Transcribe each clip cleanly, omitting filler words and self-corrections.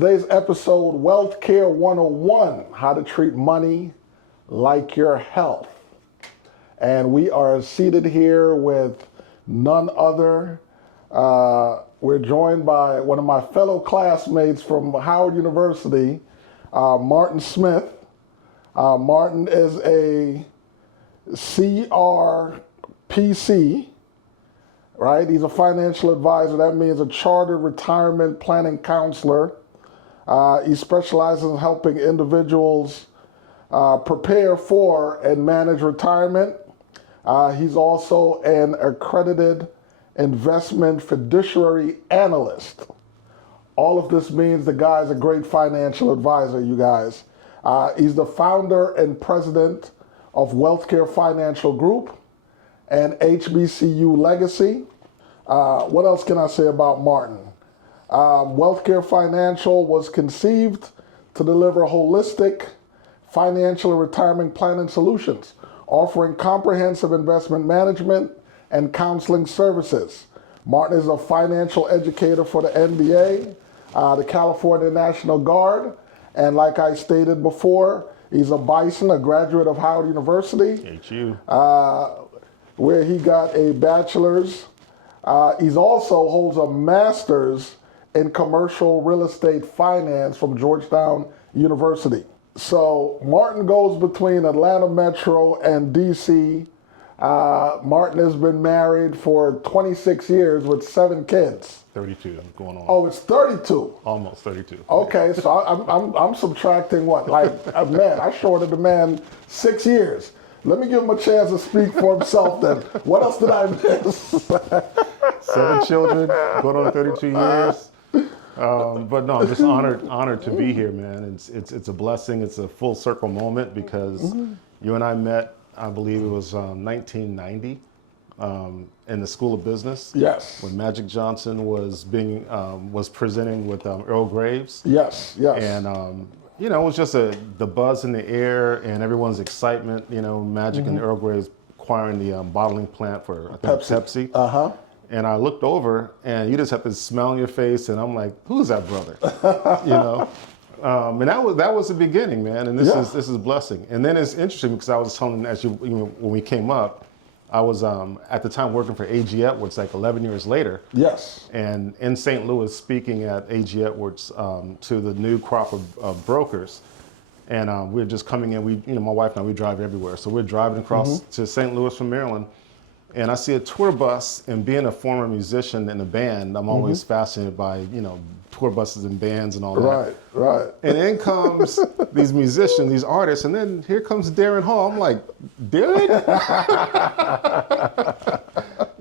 Today's episode, Wealthcare 101, how to treat money like your health. And we are seated here with none other. We're joined by one of my fellow classmates from Howard University, Martin Smith. Martin is a CRPC, right? He's a financial advisor. That means a chartered retirement planning counselor. He specializes in helping individuals prepare for and manage retirement. He's also an accredited investment fiduciary analyst. All of this means the guy's a great financial advisor, you guys. He's the founder and president of Wealthcare Financial Group and HBCU Legacy. What else can I say about Martin? Wealthcare Financial was conceived to deliver holistic financial and retirement planning solutions, offering comprehensive investment management and counseling services. Martin is a financial educator for the NBA, the California National Guard, and like I stated before, he's a Bison, a graduate of Howard University, where he got a bachelor's. He also holds a master's in commercial real estate finance from Georgetown University. So Martin goes between Atlanta Metro and DC. Martin has been married for 26 years with 7 kids. 32 going on. Oh, it's 32. Almost 32. Okay, so I'm subtracting what? Like, man, I shorted the man 6 years. Let me give him a chance to speak for himself then. What else did I miss? 7 children, going on 32 years. But no, I'm just honored to be here, man. It's a blessing. It's a full circle moment because you and I met, I believe it was 1990, in the School of Business. Yes. When Magic Johnson was presenting with Earl Graves. Yes. And it was just the buzz in the air and everyone's excitement. Magic and Earl Graves acquiring the bottling plant for I think Pepsi. Uh-huh. And I looked over, and you just have this smile on your face, and I'm like, "Who's that brother?" And that was the beginning, man. And this is a blessing. And then it's interesting because I was telling when we came up, I was at the time working for A.G. Edwards, like 11 years later. Yes. And in St. Louis, speaking at A.G. Edwards to the new crop of brokers. And we're just coming in. My wife and I, we drive everywhere, so we're driving across to St. Louis from Maryland. And I see a tour bus, and being a former musician in a band, I'm always fascinated by, tour buses and bands and all that. Right. And in comes these musicians, these artists, and then here comes Daren Hall. I'm like, Darren?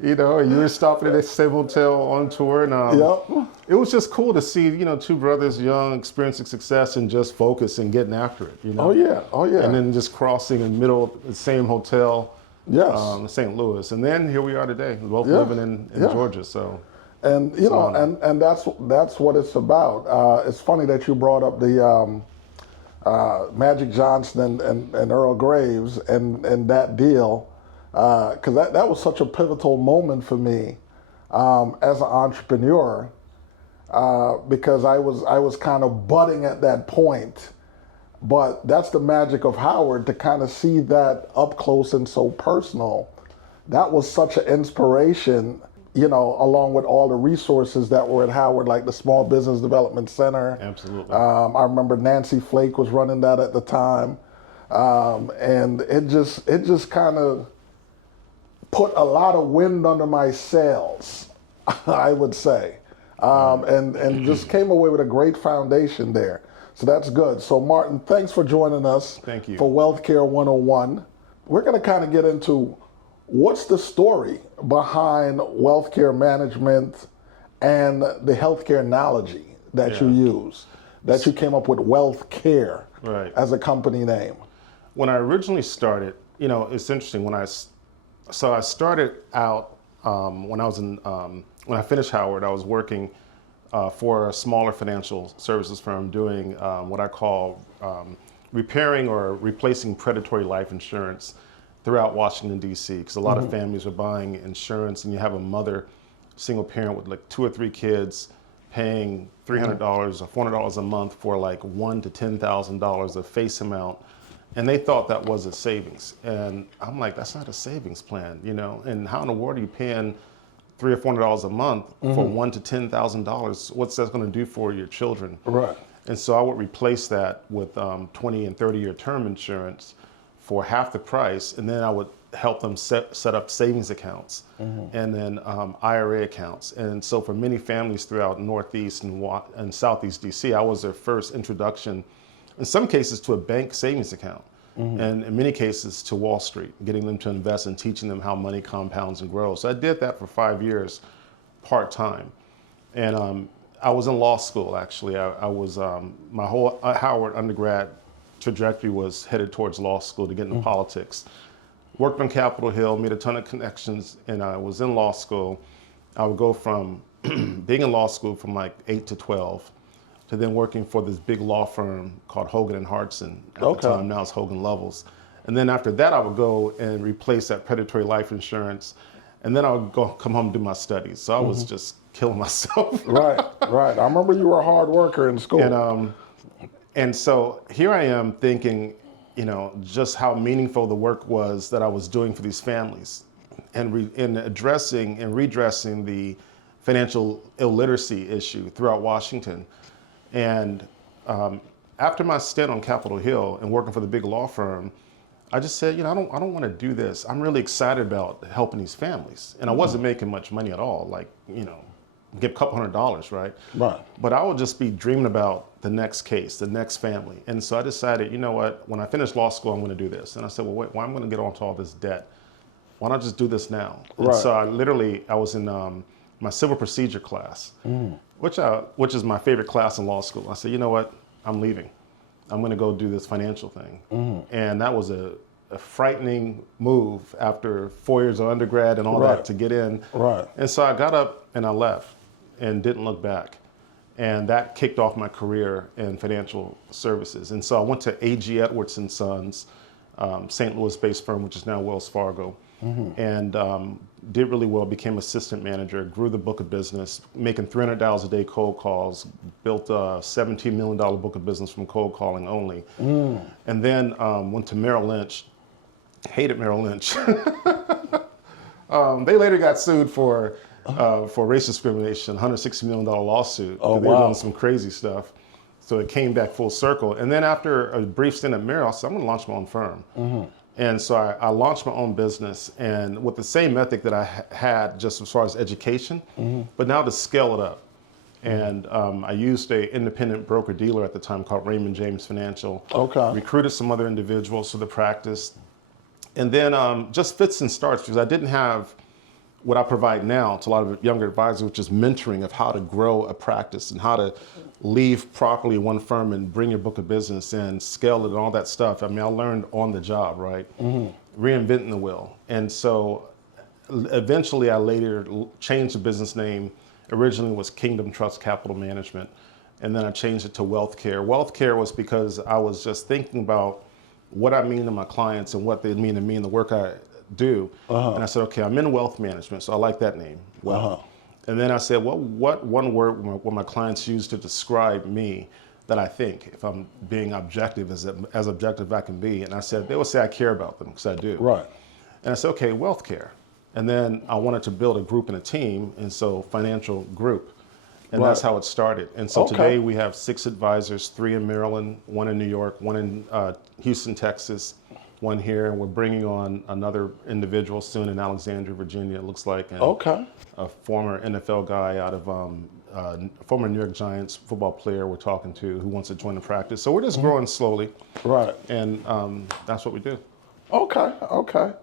You were stopping at the same hotel on tour, and it was just cool to see, 2 brothers, young, experiencing success, and just focus and getting after it, Oh yeah. And then just crossing in the middle of the same hotel. Yes. St. Louis, and then here we are today, both living in Georgia. So, and and that's what it's about. It's funny that you brought up the Magic Johnson and Earl Graves and that deal, because that was such a pivotal moment for me as an entrepreneur, because I was kind of budding at that point. But that's the magic of Howard, to kind of see that up close and so personal. That was such an inspiration, along with all the resources that were at Howard, like the Small Business Development Center. Absolutely. I remember Nancy Flake was running that at the time. And it just kind of put a lot of wind under my sails, I would say. And just came away with a great foundation there. So that's good. So Martin, thanks for joining us. Thank you. For Wealthcare 101. We're going to kind of get into what's the story behind wealthcare management and the healthcare analogy that you use, that you came up with Wealthcare as a company name. When I originally started, it's interesting. When I started out when I finished Howard, I was working for a smaller financial services firm doing what I call repairing or replacing predatory life insurance throughout Washington, D.C. Because a lot of families are buying insurance, and you have a mother, single parent with like 2 or 3 kids, paying $300 or $400 a month for like $1,000 to $10,000 of face amount. And they thought that was a savings. And I'm like, that's not a savings plan, you know? And how in the world are you paying $300 or $400 a month for $1,000 to $10,000? What's that going to do for your children? Right. And so I would replace that with 20 and 30-year term insurance for half the price, and then I would help them set up savings accounts and then IRA accounts. And so for many families throughout Northeast and Southeast DC, I was their first introduction, in some cases to a bank savings account, and in many cases to Wall Street, getting them to invest and teaching them how money compounds and grows. So I did that for 5 years, part-time. And I was in law school, actually. I was, my whole Howard undergrad trajectory was headed towards law school to get into politics. Worked on Capitol Hill, made a ton of connections, and I was in law school. I would go from being in law school from like 8 to 12 to then working for this big law firm called Hogan and Hartson at the time. Now it's Hogan Lovells. And then after that, I would go and replace that predatory life insurance. And then I would come home and do my studies. So I was just killing myself. Right. I remember you were a hard worker in school. And so here I am thinking, you know, just how meaningful the work was that I was doing for these families, and in addressing and redressing the financial illiteracy issue throughout Washington. And after my stint on Capitol Hill and working for the big law firm, I just said, you know, I don't want to do this. I'm really excited about helping these families. And I wasn't making much money at all, like, you know, get a couple $100s, right? Right. But I would just be dreaming about the next case, the next family. And so I decided, you know what, when I finish law school, I'm going to do this. And I said, well, wait, why am I going to get onto all this debt? Why not just do this now? And Right. so I was in my civil procedure class, which is my favorite class in law school. I said, you know what, I'm leaving. I'm going to go do this financial thing. And that was a frightening move after 4 years of undergrad and all that to get in. Right. And so I got up and I left and didn't look back. And that kicked off my career in financial services. And so I went to A.G. Edwards and Sons, St. Louis-based firm, which is now Wells Fargo, and did really well, became assistant manager, grew the book of business, making $300 a day cold calls, built a $17 million book of business from cold calling only. And then went to Merrill Lynch, hated Merrill Lynch. They later got sued for race discrimination, $160 million lawsuit. Oh, they were wow. doing some crazy stuff. So it came back full circle. And then after a brief stint at Merrill, I said, I'm going to launch my own firm. And so I launched my own business, and with the same method that I had just as far as education, but now to scale it up. And I used an independent broker-dealer at the time called Raymond James Financial. Okay. Recruited some other individuals to the practice. And then just fits and starts, because I didn't have what I provide now to a lot of younger advisors, which is mentoring of how to grow a practice and how to leave properly one firm and bring your book of business and scale it and all that stuff. I mean, I learned on the job, right? Reinventing the wheel. And so eventually I later changed the business name. Originally it was Kingdom Trust Capital Management. And then I changed it to Wealthcare. Wealthcare was because I was just thinking about what I mean to my clients and what they mean to me and the work I do. And I said, okay, I'm in wealth management, so I like that name, wealth. And then I said, well, what one word will my clients use to describe me that I think, if I'm being objective, as objective I can be? And I said, they will say I care about them, because I do. Right. And I said, okay, Wealthcare. And then I wanted to build a group and a team, and so financial group. And that's how it started. And so today we have 6 advisors, 3 in Maryland, 1 in New York, 1 in Houston, Texas, 1 here. And we're bringing on another individual soon in Alexandria, Virginia, it looks like. And a former NFL guy out of, former New York Giants football player we're talking to who wants to join the practice. So we're just growing slowly. Right. And that's what we do. Okay.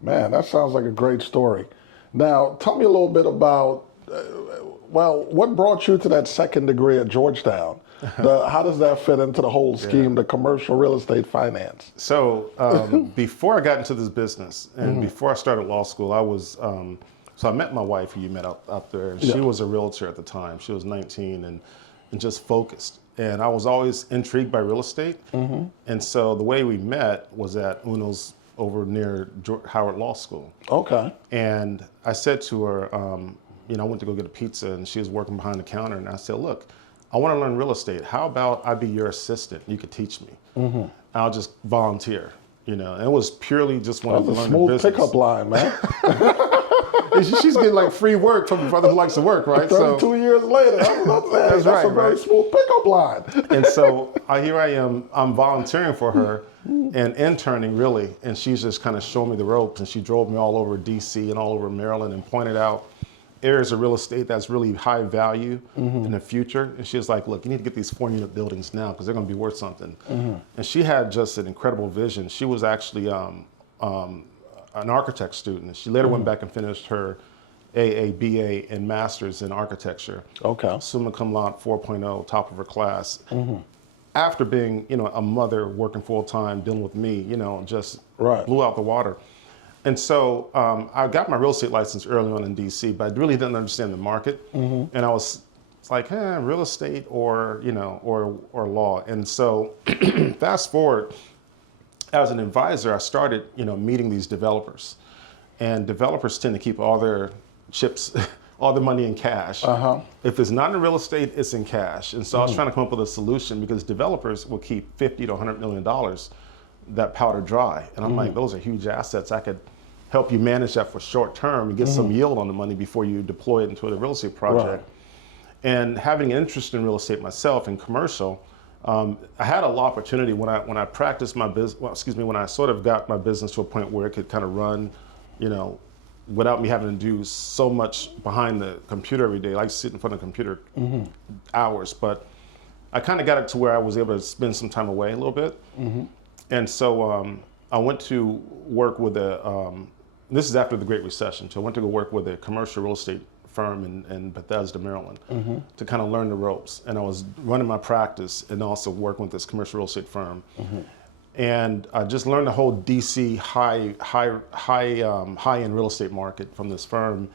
Man, that sounds like a great story. Now, tell me a little bit about, what brought you to that second degree at Georgetown? How does that fit into the whole scheme, the commercial real estate finance? So before I got into this business and before I started law school, I was, so I met my wife, who you met out there. She was a realtor at the time. She was 19 and just focused. And I was always intrigued by real estate. And so the way we met was at Uno's over near Howard Law School. And I said to her, I went to go get a pizza and she was working behind the counter, and I said, look, I want to learn real estate. How about I be your assistant? You could teach me. I'll just volunteer, and it was purely just wanting to That's a learn the smooth business. pickup line, man. She's getting like free work from a brother who likes to work, right? 32 years later, that's right, a very smooth pickup line. And so here I am, I'm volunteering for her and interning really, and she's just kind of showing me the ropes, and she drove me all over DC and all over Maryland and pointed out areas of real estate that's really high value in the future. And she was like, look, you need to get these 4-unit buildings now because they're going to be worth something. And she had just an incredible vision. She was actually an architect student. She later went back and finished her AA, BA, and master's in architecture. Okay. Summa cum laude 4.0, top of her class. After being, a mother working full time, dealing with me, just blew out the water. And so I got my real estate license early on in DC, but I really didn't understand the market. And I was like, real estate or law. And so fast forward, as an advisor, I started, meeting these developers, and developers tend to keep all their chips, all the money in cash. If it's not in real estate, it's in cash. And so I was trying to come up with a solution, because developers will keep $50 to $100 million that powder dry. And I'm like, those are huge assets. I could help you manage that for short term and get some yield on the money before you deploy it into a real estate project. And having an interest in real estate myself and commercial, I had a lot of opportunity when I practiced my business. Well, excuse me, when I sort of got my business to a point where it could kind of run, without me having to do so much behind the computer every day. I like to sit in front of the computer hours, but I kind of got it to where I was able to spend some time away a little bit. And so I went to work with this is after the Great Recession, so I went to go work with a commercial real estate firm in Bethesda, Maryland, to kind of learn the ropes. And I was running my practice and also working with this commercial real estate firm. And I just learned the whole DC high-end real estate market from this firm.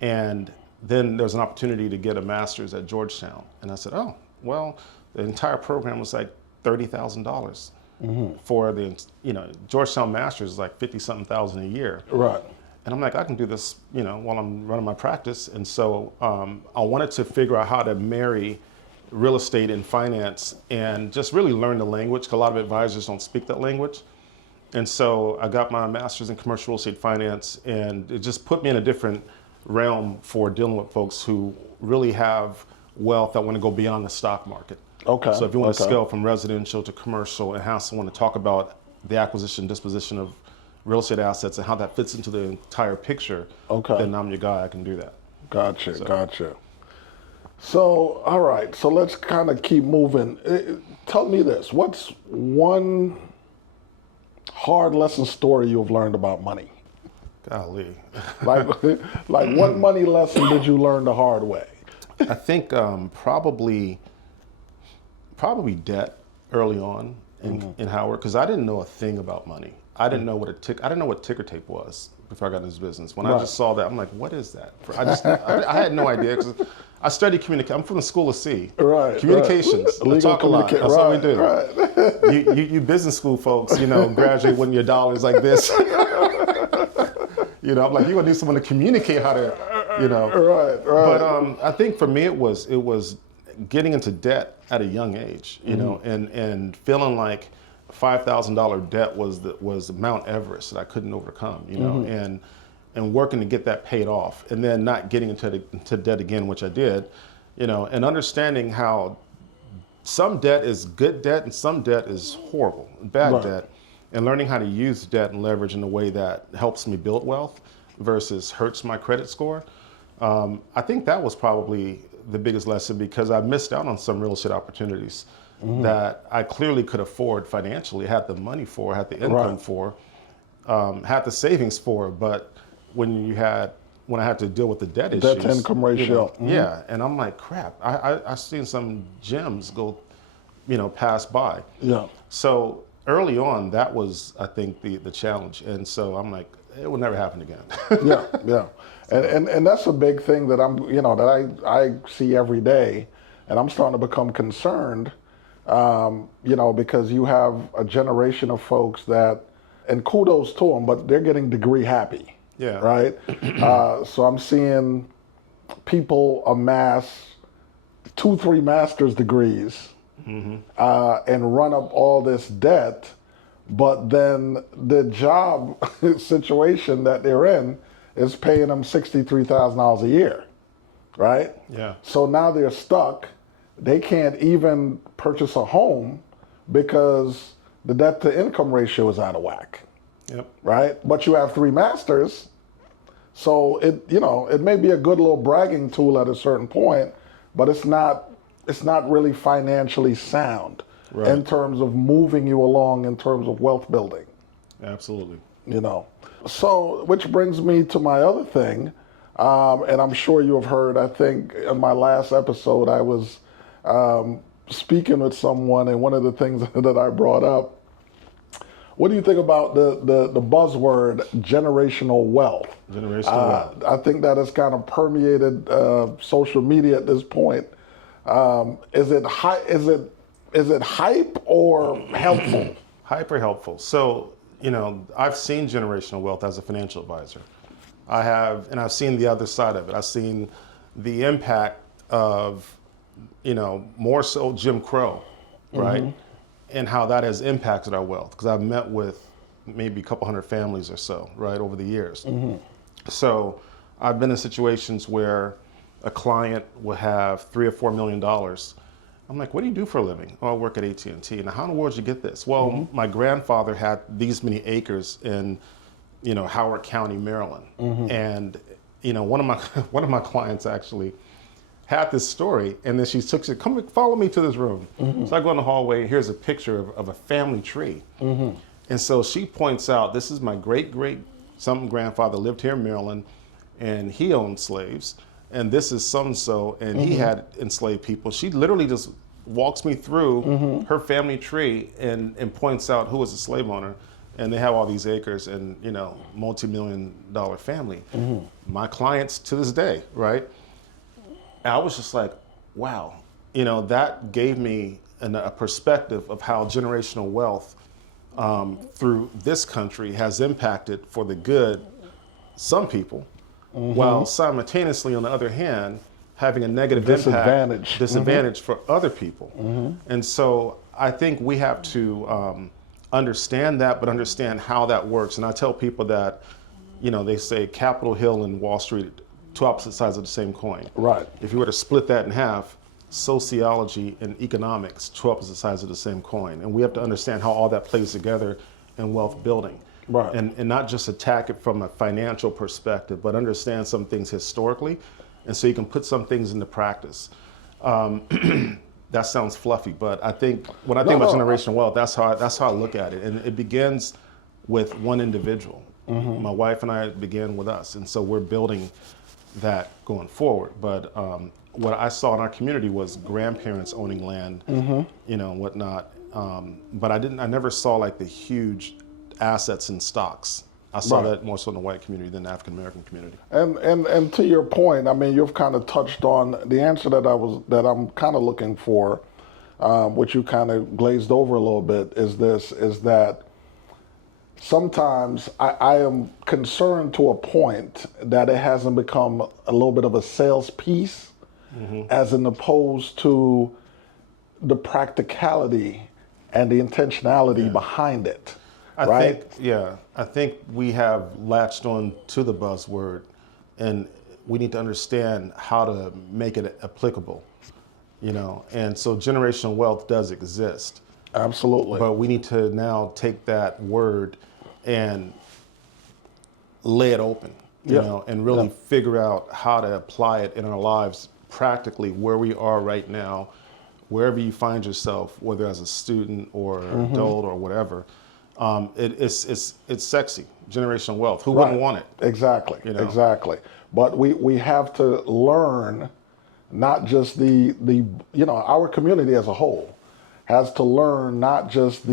And then there was an opportunity to get a master's at Georgetown. And I said, oh, well, the entire program was like $30,000 for the, Georgetown master's is like 50-something thousand a year. Right. And I'm like, I can do this, while I'm running my practice. And so I wanted to figure out how to marry real estate and finance and just really learn the language, because a lot of advisors don't speak that language. And so I got my master's in commercial real estate finance, and it just put me in a different realm for dealing with folks who really have wealth that want to go beyond the stock market. Okay. So if you want to scale from residential to commercial and have someone to talk about the acquisition, disposition of real estate assets and how that fits into the entire picture, then I'm your guy. I can do that. Gotcha. So, all right. So let's kind of keep moving. Tell me this. What's one hard lesson story you've learned about money? Golly. like what money lesson did you learn the hard way? I think probably debt early on in Howard, because I didn't know a thing about money. I didn't know what ticker tape was before I got into this business. When I just saw that, I'm like, what is that? I had no idea, because I studied communication. I'm from the School of C. Right. Communications. Right. I talk a lot. That's all we do. Right. You business school folks, graduate with your dollars like this. I'm like, you're gonna need someone to communicate how to, Right. But I think for me it was getting into debt at a young age, and feeling like $5,000 debt was Mount Everest that I couldn't overcome, and working to get that paid off, and then not getting into debt again, which I did, and understanding how some debt is good debt and some debt is horrible, bad debt, and learning how to use debt and leverage in a way that helps me build wealth versus hurts my credit score. I think that was probably the biggest lesson, because I missed out on some real estate opportunities that I clearly could afford financially, had the money for, had the income for, had the savings for, but when I had to deal with the debt issues. Debt to income ratio. Yeah, and I'm like, crap, I've seen some gems go, pass by. Yeah. So early on, that was, I think, the challenge. And so I'm like, it will never happen again. Yeah. And that's a big thing that that I see every day, and I'm starting to become concerned, because you have a generation of folks that, and kudos to them, but they're getting degree happy. Yeah. Right. So I'm seeing, people amass 2, 3 master's degrees and run up all this debt, but then the job situation that they're in is paying them $63,000 a year, right? Yeah. So now they're stuck. They can't even purchase a home because the debt to income ratio is out of whack, Yep. right? But you have 3 masters, so it may be a good little bragging tool at a certain point, but it's not really financially sound in terms of moving you along in terms of wealth building. Absolutely. So, which brings me to my other thing, and I'm sure you have heard, I think in my last episode, I was speaking with someone, and one of the things that I brought up, what do you think about the buzzword generational wealth? Generational wealth. I think that has kind of permeated social media at this point. Is it hype or helpful? Hyper helpful. So, I've seen generational wealth as a financial advisor. I have, and I've seen the other side of it. I've seen the impact of, more so Jim Crow, right? And how that has impacted our wealth. Because I've met with maybe a couple hundred families or so, right, over the years. So I've been in situations where a client will have $3 or $4 million. I'm like, what do you do for a living? Oh, I work at AT&T. And how in the world did you get this? Well, my grandfather had these many acres in, Howard County, Maryland. And, one of my clients actually had this story, and then she said, come follow me to this room. So I go in the hallway, here's a picture of a family tree. And so she points out, this is my great-great-something grandfather lived here in Maryland, and he owned slaves. And this is so-and-so, and he had enslaved people. She literally just walks me through her family tree and points out who was a slave owner. And they have all these acres and, multi-million-dollar family. My clients to this day, right? I was just like, wow, that gave me a perspective of how generational wealth through this country has impacted for the good some people, while simultaneously, on the other hand, having a negative disadvantage for other people. And so I think we have to understand that, but understand how that works. And I tell people that, they say Capitol Hill and Wall Street, 2 opposite sides of the same coin. Right. If you were to split that in half, sociology and economics, 2 opposite sides of the same coin. And we have to understand how all that plays together in wealth building. Right. And not just attack it from a financial perspective, but understand some things historically, and so you can put some things into practice. That sounds fluffy, but I think when I think about generational wealth, that's how I look at it. And it begins with one individual. My wife and I began with us, and so we're building that going forward. But what I saw in our community was grandparents owning land, and whatnot. But I never saw like the huge assets in stocks. I saw that more so in the white community than the African American community. And to your point, I mean, you've kind of touched on the answer that I'm kind of looking for, which you kind of glazed over a little bit. Is that sometimes I am concerned to a point that it hasn't become a little bit of a sales piece, as in opposed to the practicality and the intentionality behind it. I think we have latched on to the buzzword, and we need to understand how to make it applicable, and so generational wealth does exist. Absolutely. But we need to now take that word and lay it open, and really figure out how to apply it in our lives practically where we are right now, wherever you find yourself, whether as a student or adult or whatever. It's sexy, generational wealth. Who wouldn't want it? Exactly, exactly. But we have to learn, not just our community as a whole has to learn not just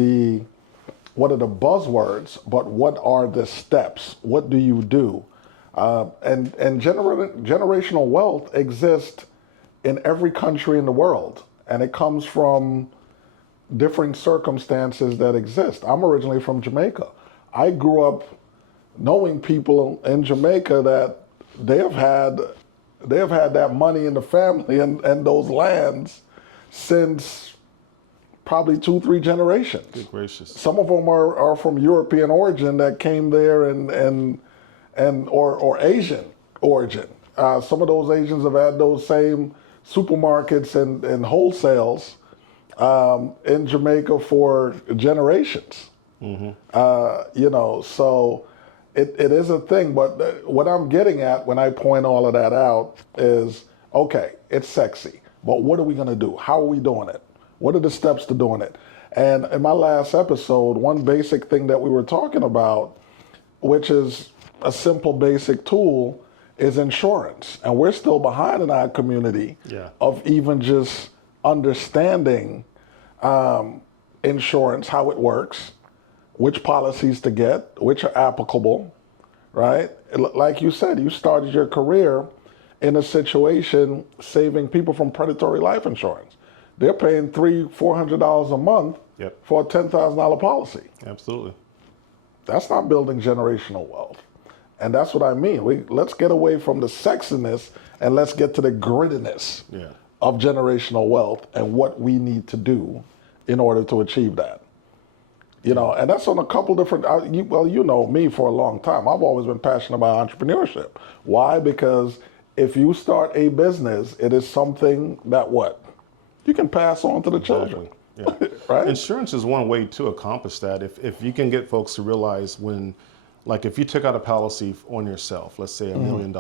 what are the buzzwords, but what are the steps? What do you do? And generational wealth exists in every country in the world, and it comes from different circumstances that exist. I'm originally from Jamaica. I grew up knowing people in Jamaica that they have had they've had that money in the family and those lands since probably 2-3 generations. Good gracious. Some of them are from European origin that came there or Asian origin. Some of those Asians have had those same supermarkets and wholesales in Jamaica for generations. So it is a thing. But what I'm getting at when I point all of that out is, okay, it's sexy, but what are we going to do? How are we doing it? What are the steps to doing it? And in my last episode, one basic thing that we were talking about, which is a simple basic tool, is insurance. And we're still behind in our community of even just understanding insurance, how it works, which policies to get, which are applicable, right? Like you said, you started your career in a situation saving people from predatory life insurance. They're paying $300-400 a month for a $10,000 policy. Absolutely. That's not building generational wealth. And that's what I mean. Let's get away from the sexiness and let's get to the grittiness of generational wealth and what we need to do in order to achieve that. And that's on a couple different, you know me for a long time. I've always been passionate about entrepreneurship. Why? Because if you start a business, it is something that you can pass on to the children. Yeah. Right? Insurance is one way to accomplish that. If you can get folks to realize if you took out a policy on yourself, let's say $1 million,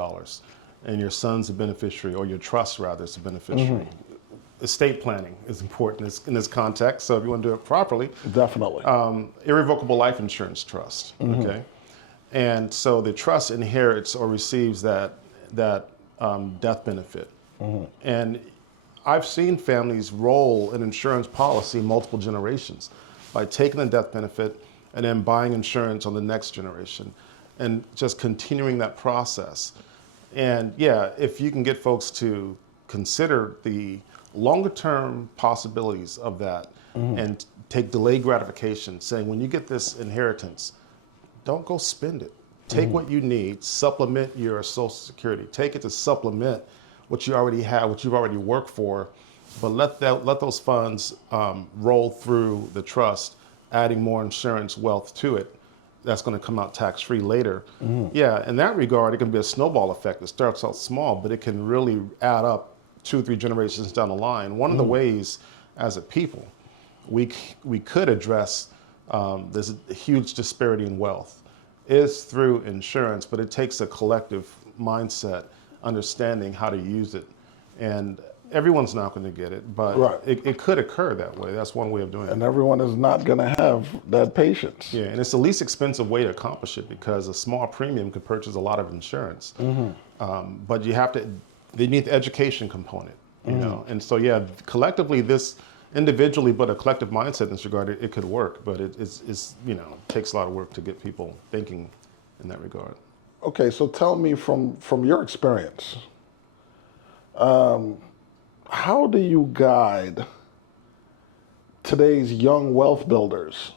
and your son's a beneficiary, or your trust rather is a beneficiary. Estate planning is important in this context. So if you want to do it properly, definitely. Irrevocable life insurance trust. Okay, and so the trust inherits or receives that death benefit, and I've seen families roll an insurance policy multiple generations by taking the death benefit and then buying insurance on the next generation and just continuing that process. And if you can get folks to consider the longer term possibilities of that and take delayed gratification, saying when you get this inheritance, don't go spend it. Take what you need, supplement your Social Security, take it to supplement what you already have, what you've already worked for, but let those funds roll through the trust, adding more insurance wealth to it. That's going to come out tax-free later. In that regard, it can be a snowball effect. It starts out small, but it can really add up 2-3 generations down the line. One of the ways, as a people, we could address this huge disparity in wealth is through insurance, but it takes a collective mindset, understanding how to use it. And everyone's not going to get it, but it could occur that way. That's one way of doing it. And everyone is not going to have that patience. Yeah, and it's the least expensive way to accomplish it because a small premium could purchase a lot of insurance. But they need the education component, you know. And so, collectively, this individually, but a collective mindset in this regard, it could work. But it takes a lot of work to get people thinking in that regard. Okay, so tell me from your experience, how do you guide today's young wealth builders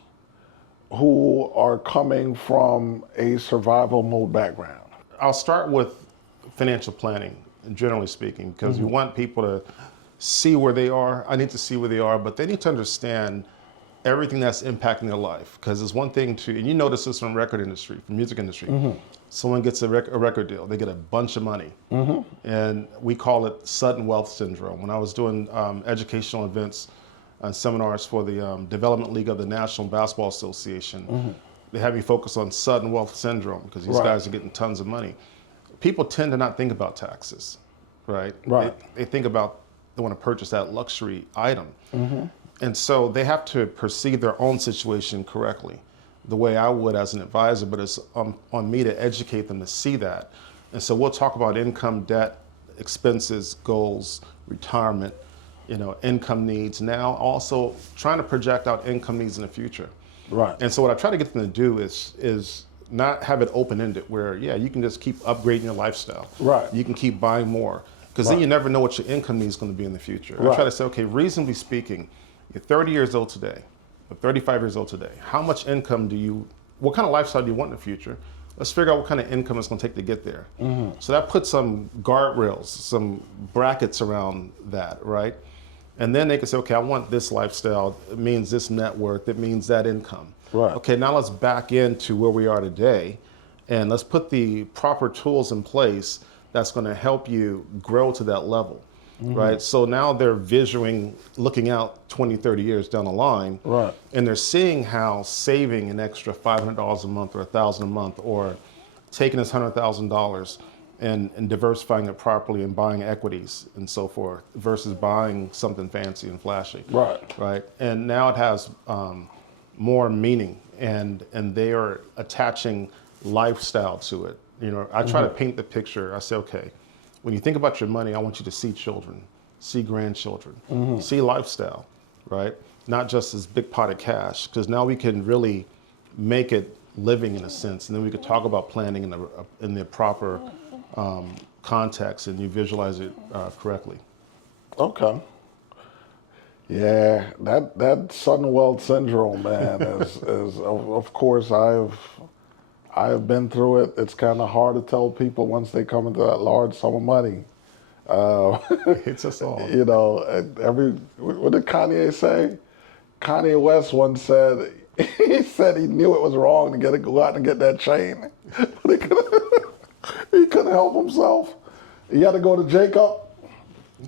who are coming from a survival mode background? I'll start with financial planning, generally speaking, because you want people to see where they are. I need to see where they are, but they need to understand everything that's impacting their life. Because it's one thing and you notice this from record industry, from music industry. Someone gets a record deal, they get a bunch of money. And we call it sudden wealth syndrome. When I was doing educational events and seminars for the Development League of the National Basketball Association, they had me focus on sudden wealth syndrome because these guys are getting tons of money. People tend to not think about taxes, right? They think about, they want to purchase that luxury item. And so they have to perceive their own situation correctly, the way I would as an advisor, but it's on me to educate them to see that. And so we'll talk about income, debt, expenses, goals, retirement, income needs. Now also trying to project out income needs in the future. And so what I try to get them to do is not have it open-ended where, you can just keep upgrading your lifestyle. You can keep buying more. Because then you never know what your income needs is going to be in the future. I try to say, okay, reasonably speaking, you're 30 years old today, or 35 years old today. How much income what kind of lifestyle do you want in the future? Let's figure out what kind of income it's going to take to get there. So that puts some guardrails, some brackets around that, right? And then they can say, okay, I want this lifestyle. It means this net worth. It means that income. Right. Okay, now let's back into where we are today, and let's put the proper tools in place that's going to help you grow to that level, right? So now they're looking out 20, 30 years down the line, Right. and they're seeing how saving an extra $500 a month or $1,000 a month, or taking this $100,000 and diversifying it properly and buying equities and so forth versus buying something fancy and flashy. Right. And now it has more meaning, and they are attaching lifestyle to it. You know, I try to paint the picture. I say, okay, when you think about your money, I want you to see children, see grandchildren, see lifestyle, right? Not just this big pot of cash, because now we can really make it living in a sense, and then we could talk about planning in the proper context, and you visualize it correctly. Okay. Yeah, that sudden wealth syndrome, man, is of course I've been through it. It's kind of hard to tell people once they come into that large sum of money. It's us all. You know, what did Kanye say? Kanye West once said, he said he knew it was wrong to go out and get that chain, but he couldn't help himself. He had to go to Jacob.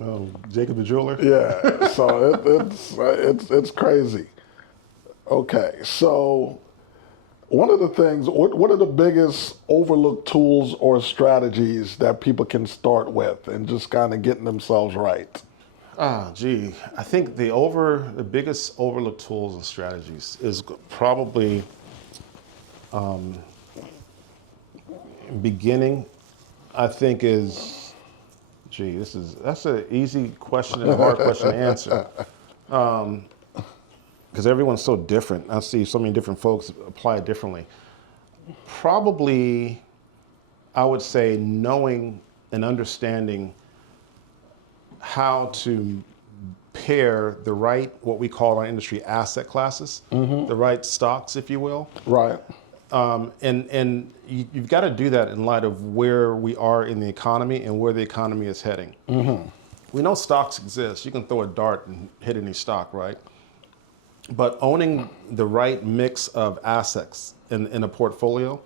Oh, Jacob the jeweler. Yeah, so it's crazy. Okay, so one of the things, what are the biggest overlooked tools or strategies that people can start with and just kind of getting themselves right? I think the biggest overlooked tools and strategies is probably beginning. I think that's an easy question and a hard question to answer. Because everyone's so different. I see so many different folks apply it differently. Probably, I would say knowing and understanding how to pair the right, what we call in our industry, asset classes, the right stocks, if you will. Right. And you've got to do that in light of where we are in the economy and where the economy is heading. We know stocks exist. You can throw a dart and hit any stock, right? But owning the right mix of assets in a portfolio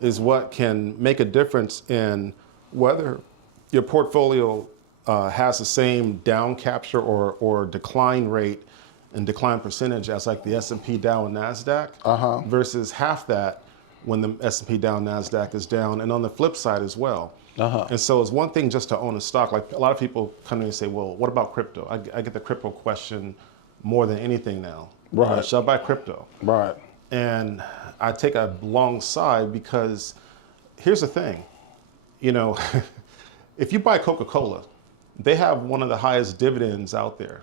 is what can make a difference in whether your portfolio has the same down capture or decline rate and decline percentage as like the S&P Dow and NASDAQ versus half that when the S&P Dow and NASDAQ is down, and on the flip side as well. And so it's one thing just to own a stock. Like a lot of people come to me and say, well, what about crypto? I get the crypto question more than anything now. Right. Should I buy crypto? Right. And I take a long sigh because here's the thing, you know, if you buy Coca-Cola, they have one of the highest dividends out there.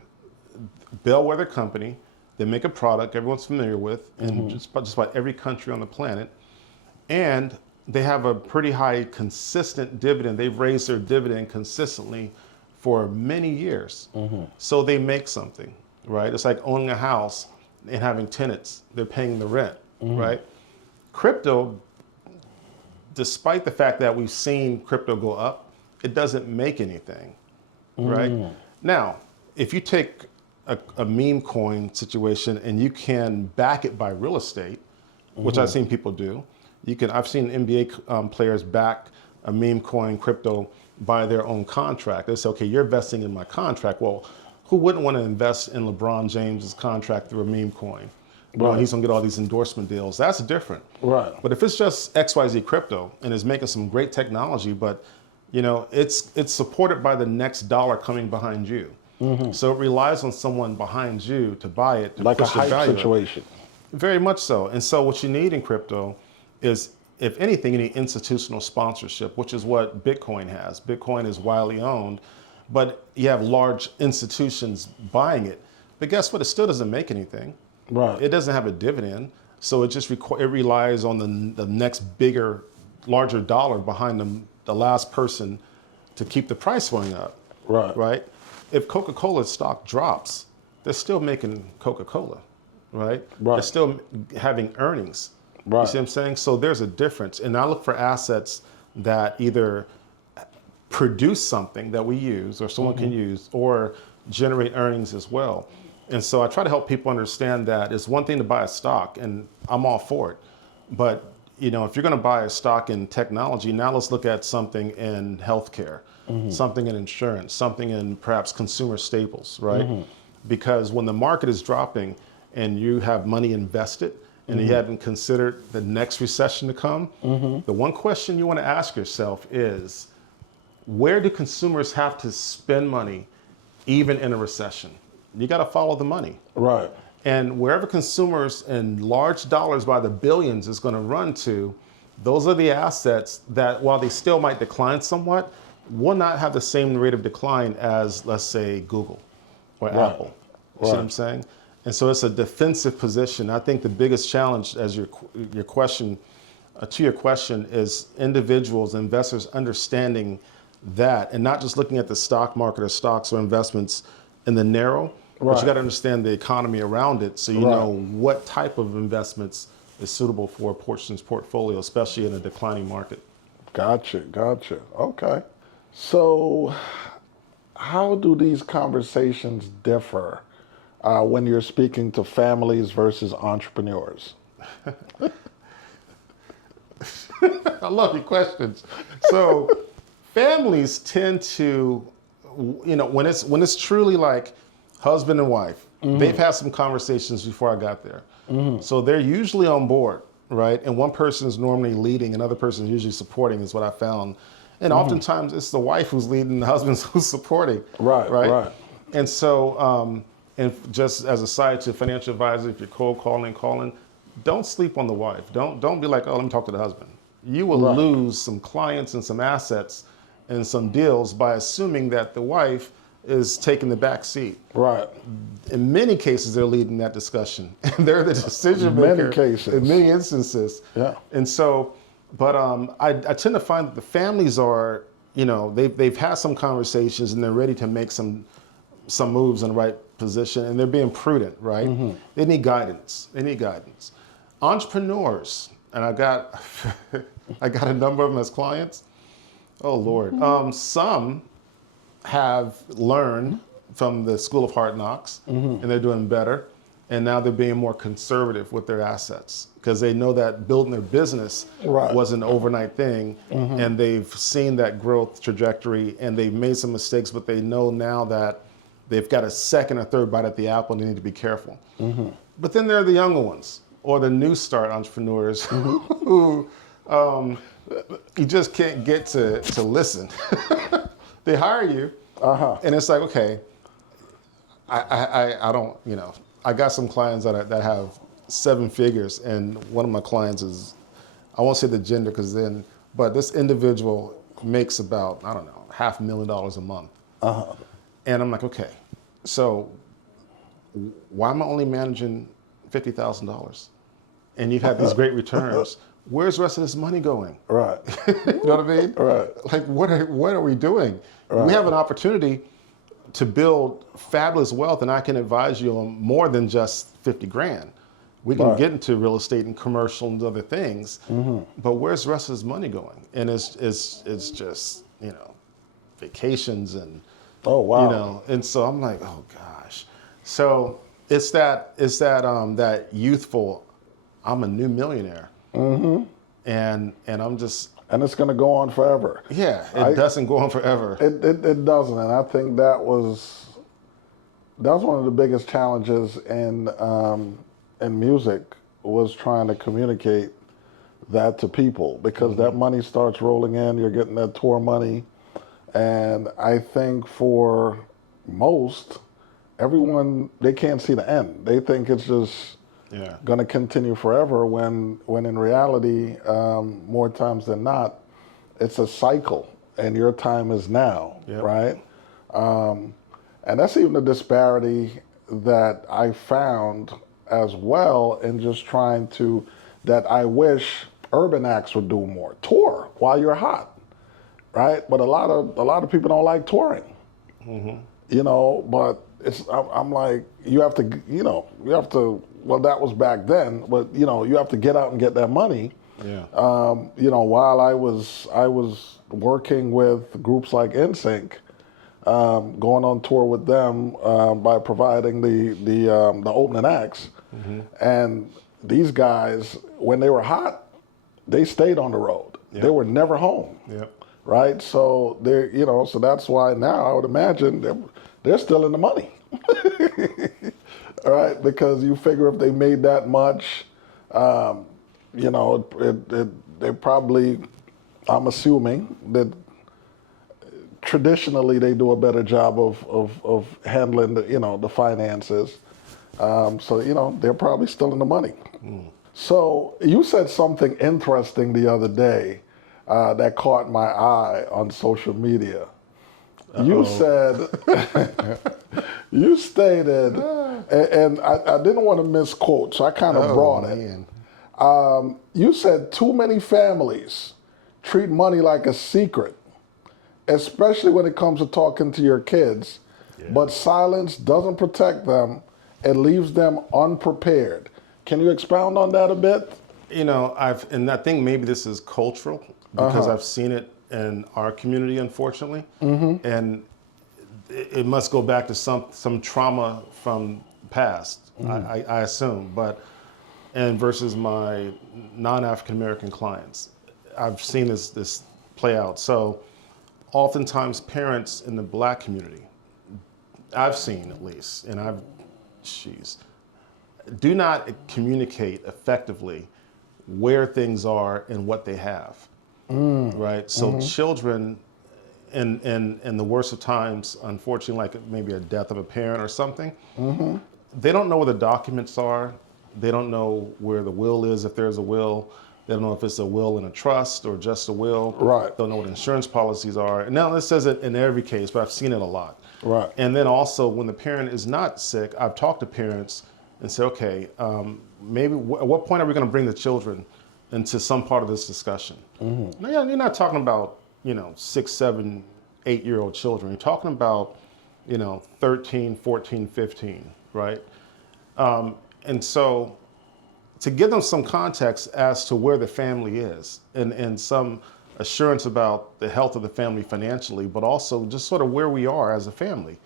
Bellwether company, they make a product everyone's familiar with in just about every country on the planet. And they have a pretty high consistent dividend. They've raised their dividend consistently for many years. So they make something, right? It's like owning a house and having tenants. They're paying the rent, right? Crypto, despite the fact that we've seen crypto go up, it doesn't make anything, right? Now, if you take a meme coin situation and you can back it by real estate, which I've seen people do. I've seen NBA players back a meme coin crypto by their own contract. They say, okay, you're investing in my contract. Well, who wouldn't want to invest in LeBron James's contract through a meme coin? Well, he's gonna get all these endorsement deals. That's different. Right. But if it's just XYZ crypto and is making some great technology, but you know, it's supported by the next dollar coming behind you. So it relies on someone behind you to buy it, to Like a push the hype value. situation. Very much so. And so what you need in crypto is, if anything, you need institutional sponsorship, which is what Bitcoin has. Bitcoin is widely owned, but you have large institutions buying it. But guess what? It still doesn't make anything. Right. It doesn't have a dividend. So it just it relies on the next bigger, larger dollar behind the last person to keep the price going up. Right. Right? If Coca-Cola's stock drops, they're still making Coca-Cola, right? Right. They're still having earnings. Right. You see what I'm saying? So there's a difference. And I look for assets that either produce something that we use or someone can use, or generate earnings as well. And so I try to help people understand that it's one thing to buy a stock, and I'm all for it. But if you're going to buy a stock in technology, now let's look at something in healthcare, something in insurance, something in perhaps consumer staples, right? Because when the market is dropping and you have money invested and you haven't considered the next recession to come, the one question you want to ask yourself is, where do consumers have to spend money even in a recession? You got to follow the money. Right. And wherever consumers and large dollars by the billions is going to run to, those are the assets that, while they still might decline somewhat, will not have the same rate of decline as, let's say, Google or Apple. You see what I'm saying? And so it's a defensive position. I think the biggest challenge, as your question, to your question, is individuals, investors understanding that, and not just looking at the stock market or stocks or investments in the narrow, but you got to understand the economy around it, so you know what type of investments is suitable for a person's portfolio, especially in a declining market. Gotcha. Okay. So how do these conversations differ when you're speaking to families versus entrepreneurs? I love your questions. So families tend to, when it's truly like husband and wife, they've had some conversations before I got there. So they're usually on board, right? And one person is normally leading, another person is usually supporting, is what I found. And oftentimes it's the wife who's leading, the husband who's supporting. Right. And so, and just as a side to financial advisor, if you're cold calling, don't sleep on the wife. Don't be like, oh, let me talk to the husband. You will lose some clients and some assets and some deals by assuming that the wife is taking the back seat. Right. In many cases, they're leading that discussion. And they're the decision maker. In many cases. In many instances. Yeah. And so, but I tend to find that the families are, they've had some conversations and they're ready to make some moves in the right position, and they're being prudent, right? They need guidance. Entrepreneurs, and I got a number of them as clients. Oh Lord. Some have learned from the School of Hard Knocks, and they're doing better. And now they're being more conservative with their assets because they know that building their business was an overnight thing, and they've seen that growth trajectory, and they've made some mistakes, but they know now that they've got a second or third bite at the apple and they need to be careful. But then there are the younger ones, or the new start entrepreneurs who you just can't get to listen. They hire you, and it's like, okay, I don't, I got some clients that have 7 figures, and one of my clients is, I won't say the gender but this individual makes about, I don't know, $500,000 a month. And I'm like, okay, so why am I only managing $50,000? And you've had these great returns. Where's the rest of this money going? Right. You know what I mean? Right. Like, what are we doing? Right. We have an opportunity to build fabulous wealth, and I can advise you on more than just 50 grand. We can get into real estate and commercial and other things, but where's the rest of this money going? And it's just, vacations and, and so I'm like, oh gosh. So it's that youthful, I'm a new millionaire. And I'm just, and it's going to go on forever. Yeah, it doesn't go on forever. It doesn't, and I think that was one of the biggest challenges in music, was trying to communicate that to people, because that money starts rolling in. You're getting that tour money, and I think for most, everyone, they can't see the end. They think it's just going to continue forever, when in reality, more times than not, it's a cycle, and your time is now, right? And that's even the disparity that I found as well, in just trying to, that I wish urban acts would do more. Tour while you're hot, right? But a lot of people don't like touring, but I'm like, you have to, well, that was back then, but you have to get out and get that money. Yeah. While I was working with groups like NSYNC, going on tour with them by providing the opening acts, and these guys, when they were hot, they stayed on the road. Yep. They were never home. Yep. Right. So so that's why now I would imagine they're still in the money. All right, because you figure if they made that much, they probably, I'm assuming that traditionally they do a better job of handling the finances. So they're probably still in the money. So you said something interesting the other day that caught my eye on social media. You said, you stated, and I didn't want to misquote, so I kind of brought it. You said too many families treat money like a secret, especially when it comes to talking to your kids, but silence doesn't protect them and leaves them unprepared. Can you expound on that a bit? And I think maybe this is cultural because I've seen it in our community, unfortunately, and it must go back to some trauma from the past, I assume. And versus my non-African American clients, I've seen this play out. So, oftentimes parents in the Black community, I've seen at least, and do not communicate effectively where things are and what they have, right? So children, in the worst of times, unfortunately, like maybe a death of a parent or something, they don't know where the documents are. They don't know where the will is, if there's a will. They don't know if it's a will in a trust or just a will. Right. Don't know what insurance policies are. And now this says it in every case, but I've seen it a lot. Right. And then also when the parent is not sick, I've talked to parents and say, okay, maybe at what point are we going to bring the children into some part of this discussion? Now, you're not talking about 6, 7, 8-year-old children. You're talking about 13, 14, 15, right? And so to give them some context as to where the family is and some assurance about the health of the family financially, but also just sort of where we are as a family.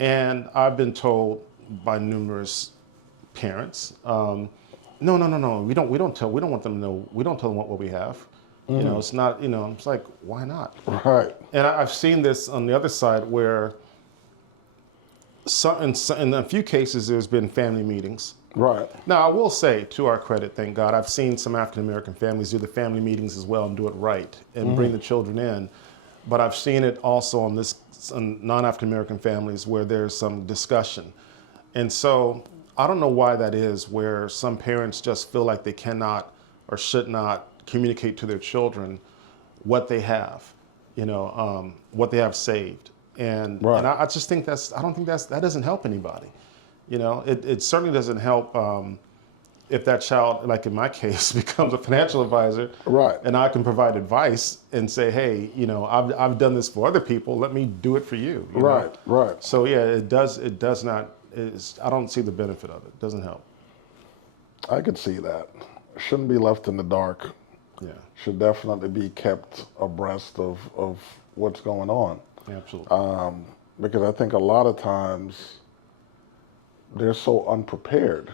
And I've been told by numerous parents, no, we don't want them to know, we don't tell them what we have. It's not, it's like, why not? Right. And I've seen this on the other side where in a few cases there's been family meetings. Right. Now, I will say, to our credit, thank God, I've seen some African-American families do the family meetings as well and do it right and bring the children in. But I've seen it also on non-African-American families where there's some discussion. And so I don't know why that is, where some parents just feel like they cannot or should not communicate to their children what they have, what they have saved. And, right. and I just think that doesn't help anybody. It certainly doesn't help if that child, like in my case, becomes a financial advisor, right? And I can provide advice and say, hey, I've done this for other people. Let me do it for you. Right, right. So yeah, it does not. I don't see the benefit of it. It doesn't help. I could see that. Shouldn't be left in the dark. Yeah. Should definitely be kept abreast of what's going on. Absolutely. Because I think a lot of times they're so unprepared.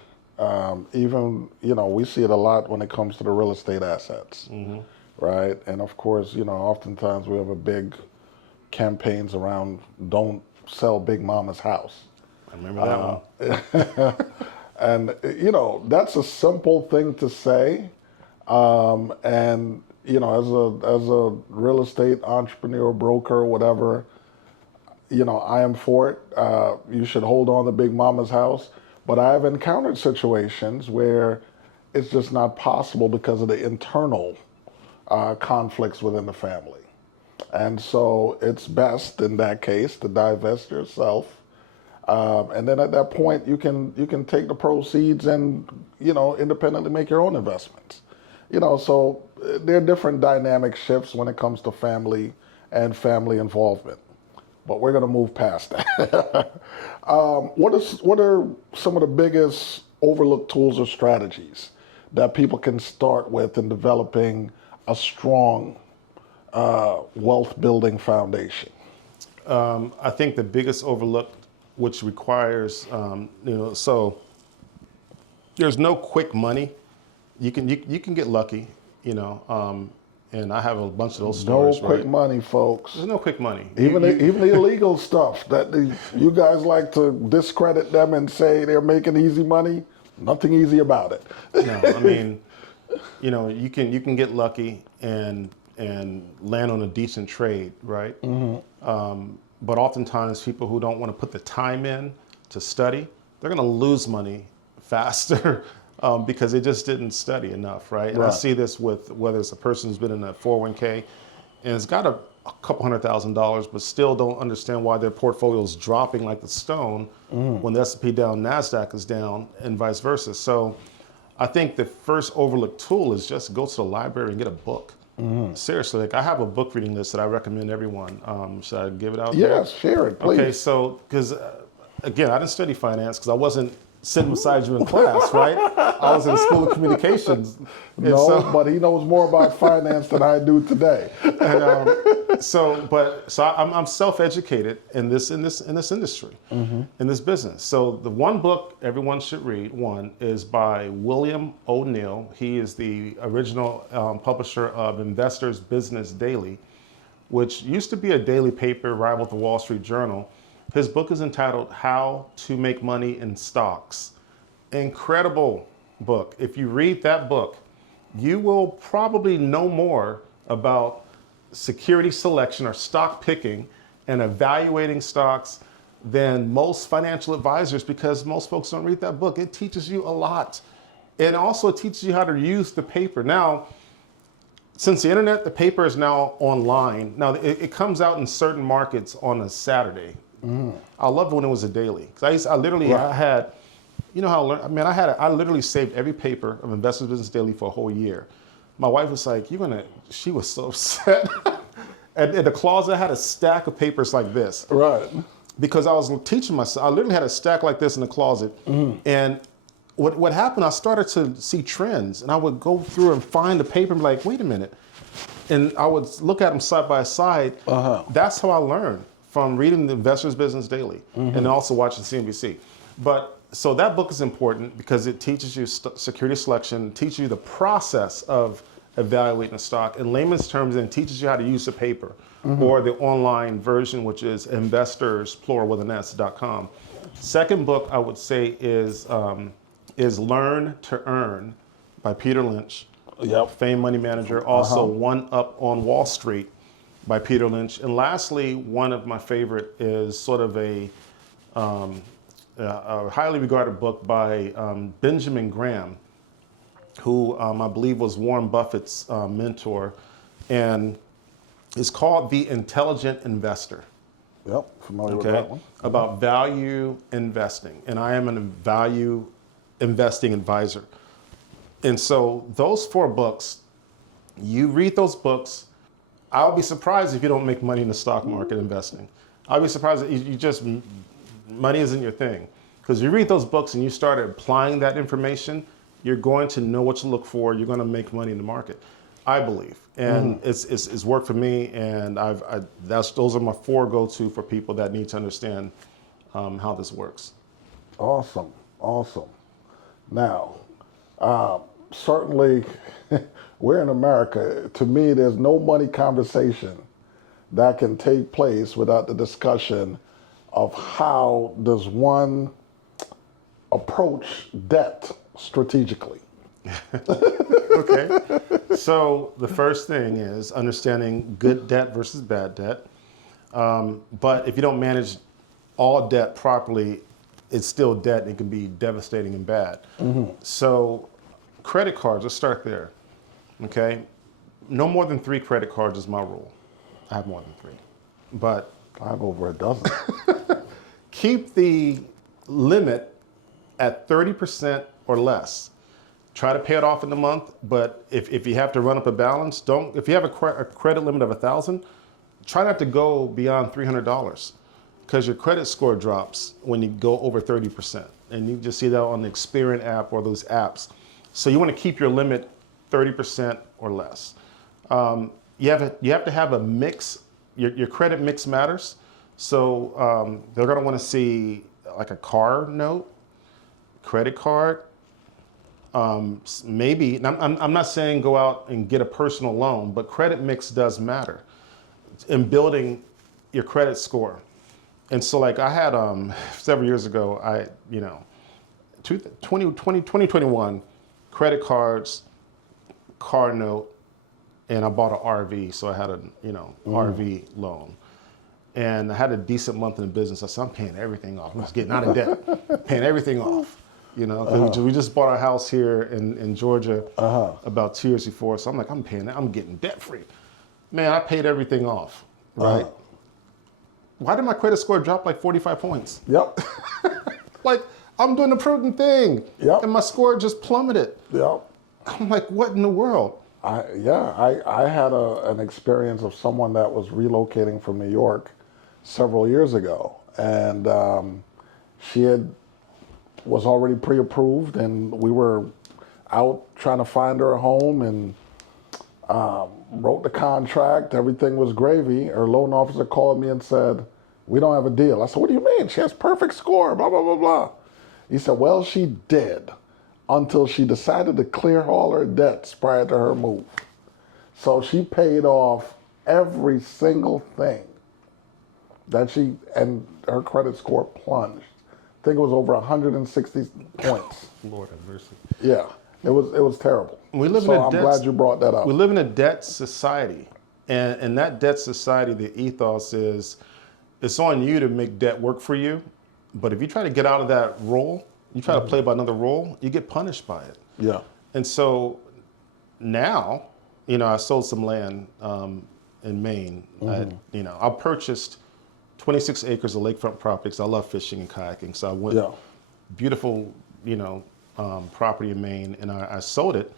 Even, we see it a lot when it comes to the real estate assets, right? And of course, oftentimes we have a big campaigns around don't sell Big Mama's house. I remember that one. And, that's a simple thing to say. And, as a real estate entrepreneur, broker, whatever, I am for it. You should hold on to Big Mama's house. But I have encountered situations where it's just not possible because of the internal conflicts within the family. And so it's best in that case to divest yourself. And then at that point, you can take the proceeds and, independently make your own investments. So there are different dynamic shifts when it comes to family and family involvement. but we're going to move past that. What are some of the biggest overlooked tools or strategies that people can start with in developing a strong wealth building foundation? I think the biggest overlooked, which requires, so there's no quick money. You can get lucky, and I have a bunch of those No stories. quick right? money, folks. There's no quick money. Even the illegal stuff that you guys like to discredit them and say they're making easy money. Nothing easy about it. No, I mean, you can get lucky and land on a decent trade, right? But oftentimes people who don't want to put the time in to study, they're going to lose money faster because they just didn't study enough, right? And I see this with whether it's a person who's been in a 401k and has got a couple $100,000, but still don't understand why their portfolio is dropping like the stone when the S&P down, NASDAQ is down, and vice versa. So I think the first overlooked tool is just go to the library and get a book. Seriously, like I have a book reading list that I recommend everyone. Should I give it out? Yes, share it, please. Okay, so because again, I didn't study finance because I wasn't sitting beside you in class, right? I was in the School of Communications. No, but he knows more about finance than I do today. And, so I'm self-educated in this industry, in this business. So the one book everyone should read, is by William O'Neill. He is the original publisher of Investors Business Daily, which used to be a daily paper rival to the Wall Street Journal. His book is entitled How to Make Money in Stocks. Incredible book. If you read that book, you will probably know more about security selection or stock picking and evaluating stocks than most financial advisors, because most folks don't read that book. It teaches you a lot. And also it teaches you how to use the paper. Now, since the internet, the paper is now online. Now it comes out in certain markets on a Saturday. I loved when it was a daily. Because I had, I literally saved every paper of Investors Business Daily for a whole year. My wife was like, she was so upset. And in the closet, I had a stack of papers like this. Right. Because I was teaching myself, I literally had a stack like this in the closet. And what happened, I started to see trends, and I would go through and find the paper and be like, wait a minute. And I would look at them side by side. That's how I learned, from reading the Investors Business Daily and also watching CNBC. So that book is important because it teaches you security selection, teaches you the process of evaluating a stock in layman's terms, and teaches you how to use the paper or the online version, which is investors, plural with an S.com. Second book I would say is Learn to Earn by Peter Lynch, famed money manager. Also One Up on Wall Street by Peter Lynch. And lastly, one of my favorite is sort of a highly regarded book by Benjamin Graham, who I believe was Warren Buffett's mentor, and it's called The Intelligent Investor. Yep, familiar with that one. About value investing. And I am a value investing advisor. And so those 4 books, you read those books, I'll be surprised if you don't make money in the stock market investing. I'll be surprised that you just, money isn't your thing. Because you read those books and you start applying that information, you're going to know what to look for. You're going to make money in the market, I believe. And it's worked for me. And those are my 4 go-to for people that need to understand how this works. Awesome. Now, certainly, we're in America. To me, there's no money conversation that can take place without the discussion of how does one approach debt strategically. Okay. So the first thing is understanding good debt versus bad debt. But if you don't manage all debt properly, it's still debt and it can be devastating and bad. So credit cards, let's start there. Okay. No more than 3 credit cards is my rule. I have more than 3. But I have over a dozen. keep the limit at 30% or less. Try to pay it off in the month, but if you have to run up a balance, if you have a credit limit of $1,000, try not to go beyond $300. because your credit score drops when you go over 30%. And you just see that on the Experian app or those apps. So you want to keep your limit 30% or less. You have to have a mix. Your credit mix matters. So they're going to want to see like a car note, credit card, maybe. And I'm not saying go out and get a personal loan, but credit mix does matter in building your credit score. And so like I had several years ago, 2021, credit cards, car note, and I bought an RV. So I had a RV loan. And I had a decent month in the business. I said, I'm paying everything off. I was getting out of debt, paying everything off. We just bought our house here in Georgia about 2 years before. So I'm like, I'm getting debt free. Man, I paid everything off, right? Why did my credit score drop like 45 points? Yep. Like, I'm doing the prudent thing. Yep. And my score just plummeted. Yep. I'm like, what in the world? I had an experience of someone that was relocating from New York several years ago, and she was already pre-approved, and we were out trying to find her a home, and wrote the contract. Everything was gravy. Her loan officer called me and said, we don't have a deal. I said, what do you mean? She has perfect score, blah, blah, blah, blah. He said, well, she did until she decided to clear all her debts prior to her move. So she paid off every single thing and her credit score plunged. I think it was over 160 points. Lord have mercy. Yeah, it was terrible. I'm glad you brought that up. We live in a debt society, and that debt society, the ethos is, it's on you to make debt work for you, but if you try to get out of that role, you try to play by another role, you get punished by it. Yeah. And so now, I sold some land in Maine. I purchased 26 acres of lakefront properties. I love fishing and kayaking, so I went beautiful, property in Maine, and I sold it.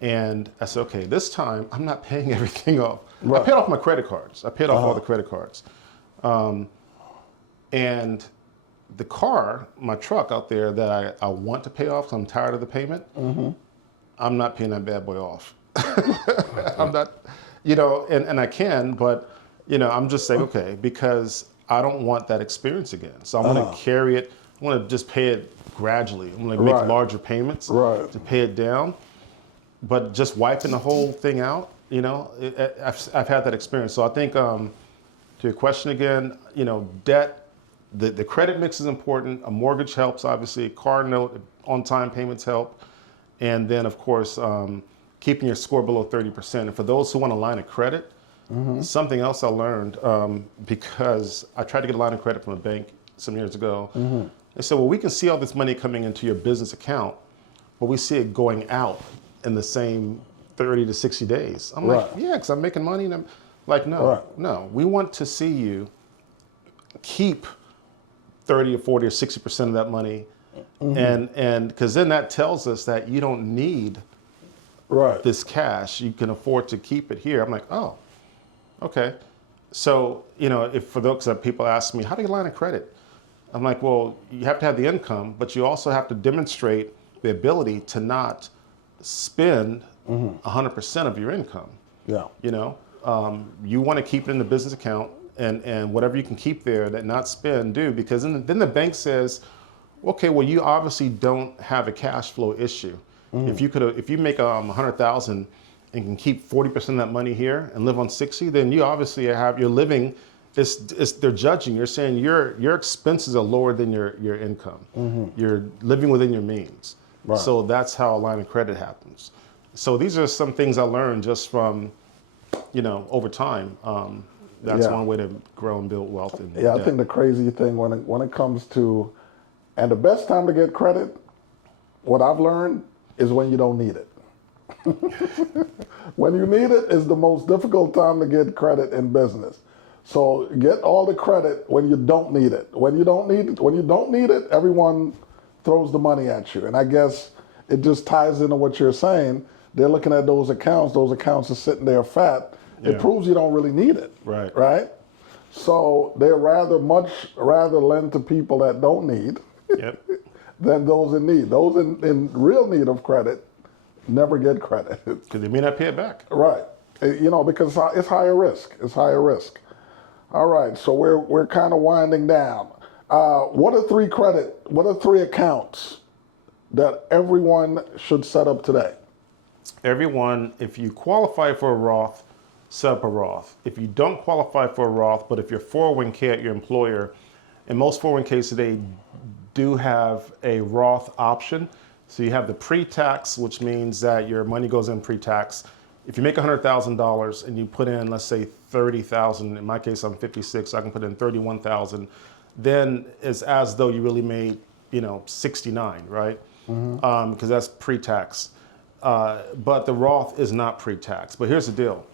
And I said, okay, this time I'm not paying everything off. Right. I paid off my credit cards. I paid off all the credit cards. And the car, my truck out there that I want to pay off because I'm tired of the payment, I'm not paying that bad boy off. I'm not, and I can, but, I'm just saying, okay, because I don't want that experience again. So I'm going to carry it. I want to just pay it gradually. I'm going to make larger payments to pay it down. But just wiping the whole thing out, I've had that experience. So I think, to your question again, debt, the credit mix is important. A mortgage helps, obviously. A car note, on-time payments help. And then, of course, keeping your score below 30%. And for those who want a line of credit, something else I learned, because I tried to get a line of credit from a bank some years ago. They said, well, we can see all this money coming into your business account, but we see it going out in the same 30 to 60 days. I'm like, yeah, because I'm making money. And I'm like, no, we want to see you keep 30 or 40 or 60% of that money. And because then that tells us that you don't need this cash. You can afford to keep it here. I'm like, oh, okay. So, if for those people ask me, how do you get a line of credit? I'm like, well, you have to have the income, but you also have to demonstrate the ability to not spend 100% of your income. Yeah. You want to keep it in the business account, and whatever you can keep there that not spend, do, because then the bank says, okay, well, you obviously don't have a cash flow issue. If you make 100,000 and can keep 40% of that money here and live on 60, then you obviously you're living. They're judging. You're saying your expenses are lower than your income. You're living within your means. Right. So that's how a line of credit happens. So these are some things I learned just from, over time. That's one way to grow and build wealth. I think the crazy thing when it comes to, and the best time to get credit, what I've learned is when you don't need it. When you need it is the most difficult time to get credit in business. So get all the credit when you don't need it. When you don't need it, everyone throws the money at you. And I guess it just ties into what you're saying. They're looking at those accounts are sitting there fat. It proves you don't really need it. Right. So they're much rather lend to people that don't need Yep. than those in need. Those in real need of credit never get credit. Because they may not pay it back. Right. Because it's higher risk. It's higher risk. All right. So we're kind of winding down. What are three accounts that everyone should set up today? Everyone, if you qualify for a Roth, set up a Roth. If you don't qualify for a Roth, but if you're 401k at your employer, and most 401ks today do have a Roth option. So you have the pre-tax, which means that your money goes in pre-tax. If you make $100,000 and you put in, let's say 30,000, in my case I'm 56, so I can put in 31,000, then it's as though you really made 69, right? Because that's pre-tax. But the Roth is not pre-tax. But here's the deal.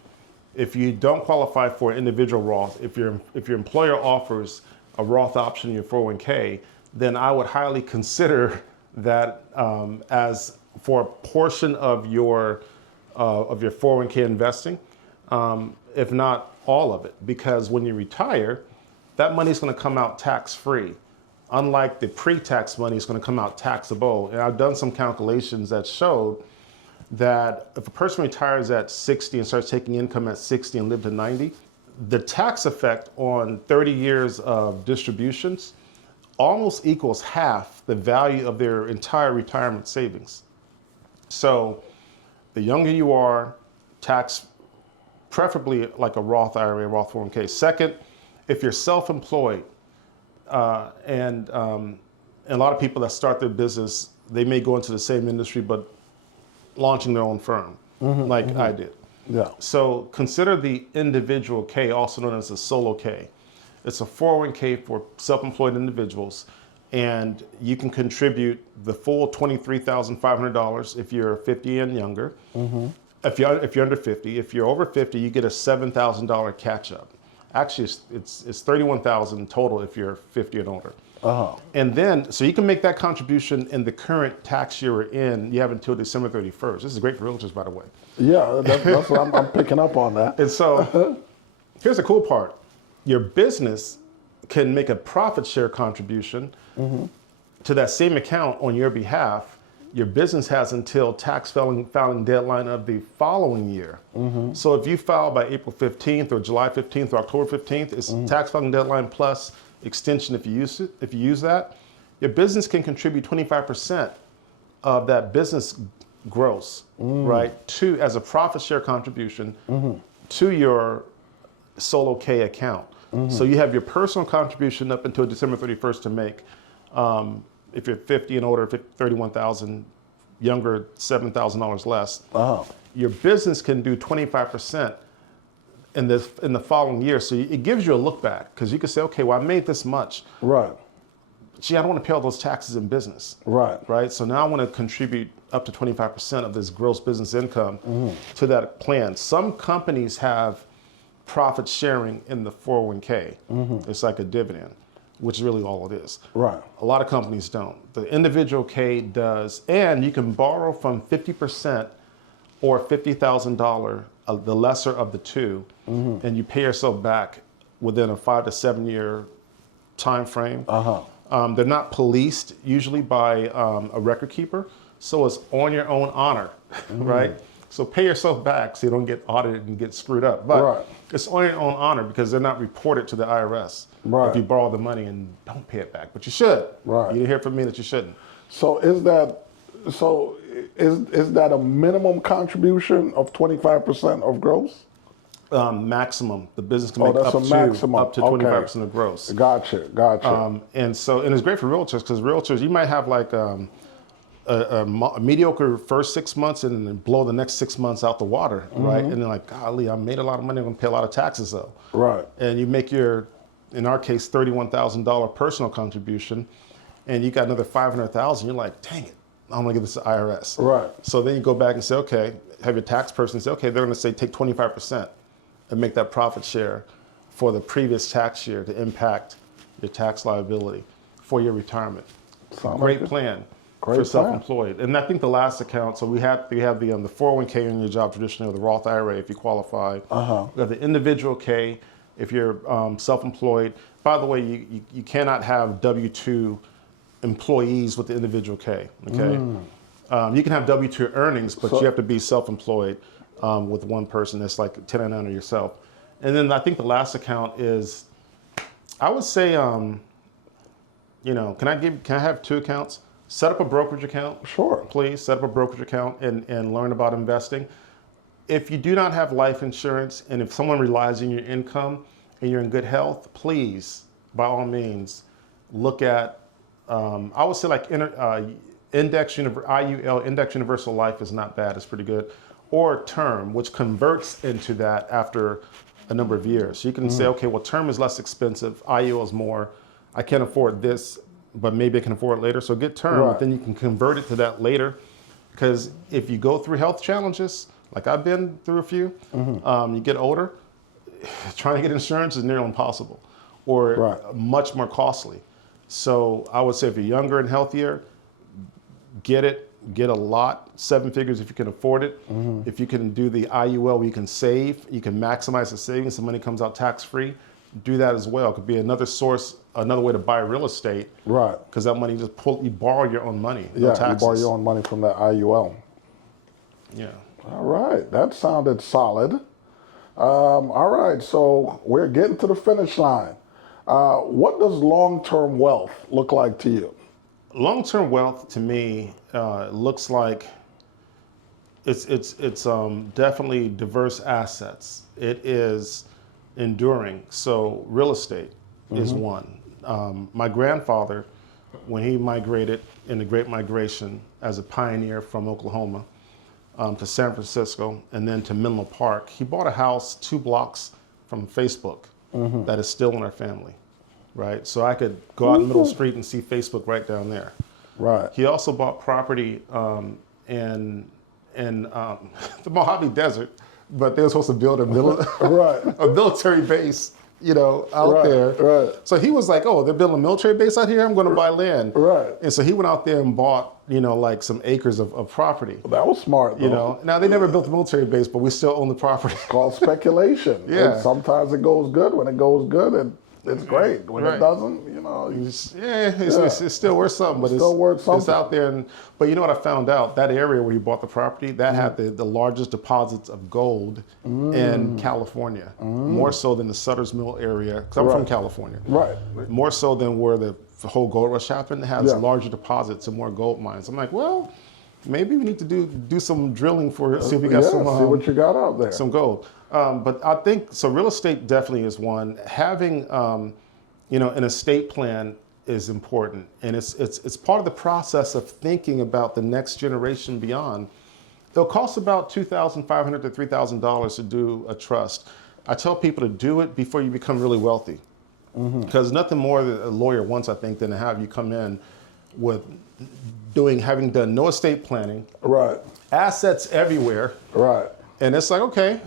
If you don't qualify for an individual Roth, if your employer offers a Roth option in your 401k, then I would highly consider that as for a portion of your 401k investing, if not all of it, because when you retire, that money is going to come out tax-free. Unlike the pre-tax money, it's going to come out taxable. And I've done some calculations that showed that if a person retires at 60 and starts taking income at 60 and live to 90, the tax effect on 30 years of distributions almost equals half the value of their entire retirement savings. So the younger you are, tax preferably like a Roth IRA, Roth 401k. Second, if you're self-employed, and a lot of people that start their business, they may go into the same industry, but launching their own firm, like I did. Yeah. So consider the individual K, also known as a solo K. It's a 401k for self-employed individuals, and you can contribute the full $23,500 if you're 50 and younger. If you're under 50, if you're over 50, you get a $7,000 catch-up. Actually, it's $31,000 total if you're 50 and older. And then, so you can make that contribution in the current tax year we're in. You have until December 31st. This is great for realtors, by the way. Yeah, that's what I'm picking up on that. And so, here's the cool part. Your business can make a profit share contribution to that same account on your behalf. Your business has until tax filing deadline of the following year. So if you file by April 15th or July 15th or October 15th, it's tax filing deadline plus extension if you use that. Your business can contribute 25% of that business gross, right, as a profit share contribution to your solo K account. So you have your personal contribution up until December 31st to make. If you're 50 and older, 31,000, younger, $7,000 less. Your business can do 25% in the following year. So it gives you a look back, because you can say, okay, well, I made this much. Right. Gee, I don't want to pay all those taxes in business. Right. So now I want to contribute up to 25% of this gross business income to that plan. Some companies have profit sharing in the 401k. It's like a dividend, which is really all it is. Right. A lot of companies don't. The individual K does, and you can borrow from 50% or $50,000, the lesser of the two, and you pay yourself back within a 5 to 7 year time frame. They're not policed usually by a record keeper, so it's on your own honor, right? So pay yourself back so you don't get audited and get screwed up. But it's on your own honor because they're not reported to the IRS if you borrow the money and don't pay it back. But you should. You didn't hear from me that you shouldn't. So is that a minimum contribution of 25% of gross? Maximum. The business can make up to 25% of gross. Gotcha. And it's great for realtors, because realtors, you might have like a mediocre first 6 months and then blow the next 6 months out the water, right? And then like, golly, I made a lot of money, I'm gonna pay a lot of taxes though. Right. And you make your, in our case, $31,000 personal contribution, and you got another $500,000, you're like, dang it, I'm gonna give this to IRS. Right. So then you go back and say, okay, have your tax person say, okay, they're gonna say take 25% and make that profit share for the previous tax year to impact your tax liability for your retirement. Great plan. For self-employed. And I think the last account, so we have the 401k in your job traditionally, or the Roth IRA if you qualify. We have the individual K, if you're self-employed. By the way, you cannot have W-2 employees with the individual K, okay? You can have W-2 earnings, but you have to be self-employed with one person that's like 1099 or yourself. And then I think the last account is, I would say, you know, can I have 2 accounts? Set up a brokerage account. Sure. Please set up a brokerage account and learn about investing. If you do not have life insurance, and if someone relies on your income and you're in good health, please, by all means, look at, I would say like IUL, Index Universal Life is not bad, it's pretty good. Or term, which converts into that after a number of years. So you can say, okay, well, term is less expensive, IUL is more, I can't afford this, but maybe I can afford it later. So get term, Right. then you can convert it to that later. Because if you go through health challenges, like I've been through a few, you get older, trying to get insurance is nearly impossible or much more costly. So I would say if you're younger and healthier, get a lot, 7 figures if you can afford it. If you can do the IUL where you can save, you can maximize the savings, the money comes out tax-free, do that as well. It could be another source, another way to buy real estate. Right. Because that money you borrow your own money, no taxes. You borrow your own money from that IUL. Yeah. All right, that sounded solid. All right, so we're getting to the finish line. What does long-term wealth look like to you? Long-term wealth to me looks like it's definitely diverse assets. It is enduring. So real estate is one. My grandfather, when he migrated in the Great Migration as a pioneer from Oklahoma to San Francisco and then to Menlo Park, he bought a house 2 blocks from Facebook that is still in our family. Right, so I could go out in the middle of the street and see Facebook right down there. Right. He also bought property in the Mojave Desert, but they were supposed to build a military base, you know, out there. Right. So he was like, "Oh, they're building a military base out here. I'm going to buy land." Right. And so he went out there and bought, you know, like some acres of property. Well, that was smart, though. You know, now they never built a military base, but we still own the property. It's called speculation. Yeah. And sometimes it goes good. When it goes good, it's great. When it doesn't, you know, it's still worth something, but still worth something. It's out there. But you know what I found out? That area where he bought the property, that had the largest deposits of gold in California, more so than the Sutter's Mill area. Because I'm from California. Right. More so than where the whole gold rush happened. It has larger deposits and more gold mines. I'm like, well, maybe we need to do some drilling for it. See if we got some. See what you got out there. Some gold. But I think, so real estate definitely is one. Having, you know, an estate plan is important. And it's part of the process of thinking about the next generation beyond. It'll cost about $2,500 to $3,000 to do a trust. I tell people to do it before you become really wealthy. Because nothing more that a lawyer wants, I think, than to have you come in with having done no estate planning. Right. Assets everywhere. Right. And it's like, okay,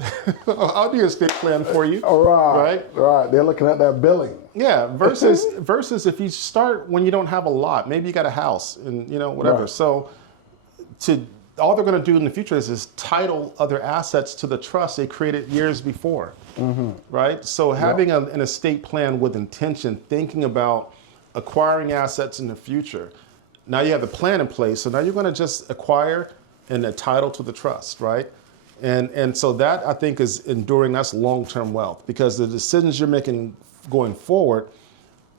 I'll do your estate plan for you. All right. Right. They're looking at that billing. Yeah. Versus if you start when you don't have a lot, maybe you got a house and, you know, whatever. Right. So all they're going to do in the future is title other assets to the trust they created years before. Right. So having an estate plan with intention, thinking about acquiring assets in the future. Now you have the plan in place. So now you're going to just acquire and a title to the trust. Right. And so that, I think, is enduring. That's long-term wealth, because the decisions you're making going forward,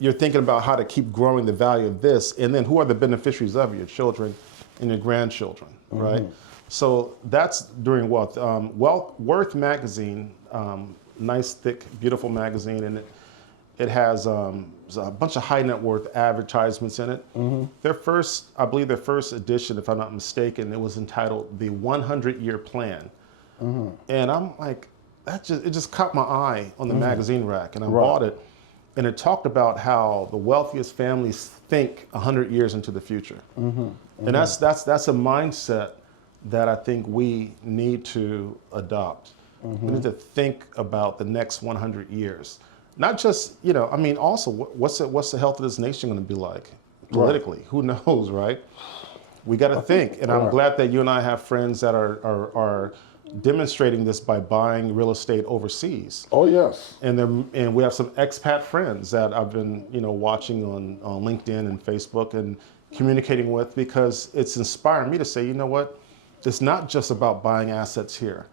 you're thinking about how to keep growing the value of this, and then who are the beneficiaries of it, your children and your grandchildren, right? So that's enduring wealth. Worth magazine, nice, thick, beautiful magazine, and it has a bunch of high net worth advertisements in it. I believe their first edition, if I'm not mistaken, it was entitled The 100-Year Plan. And I'm like, it just caught my eye on the magazine rack, and I bought it. And it talked about how the wealthiest families think 100 years into the future. And that's a mindset that I think we need to adopt. We need to think about the next 100 years. Not just, you know, I mean, also, what's the health of this nation going to be like politically? Who knows, right? We got to think. And I'm glad that you and I have friends that are demonstrating this by buying real estate overseas. Oh, yes. And we have some expat friends that I've been, watching on LinkedIn and Facebook and communicating with, because it's inspiring me to say, you know what, it's not just about buying assets here.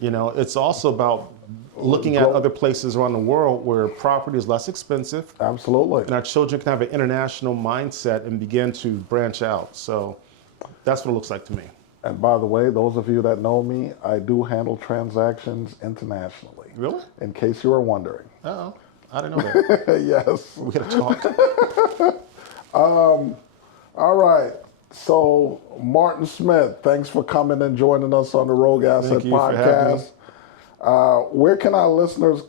It's also about looking at other places around the world where property is less expensive. Absolutely. And our children can have an international mindset and begin to branch out. So that's what it looks like to me. And by the way, those of you that know me, I do handle transactions internationally. Really? In case you were wondering. Uh-oh. I didn't know that. Yes. We got to talk. All right. So, Martin Smith, thanks for coming and joining us on the Rogue Asset Thank you for having me. Podcast. Where can our listeners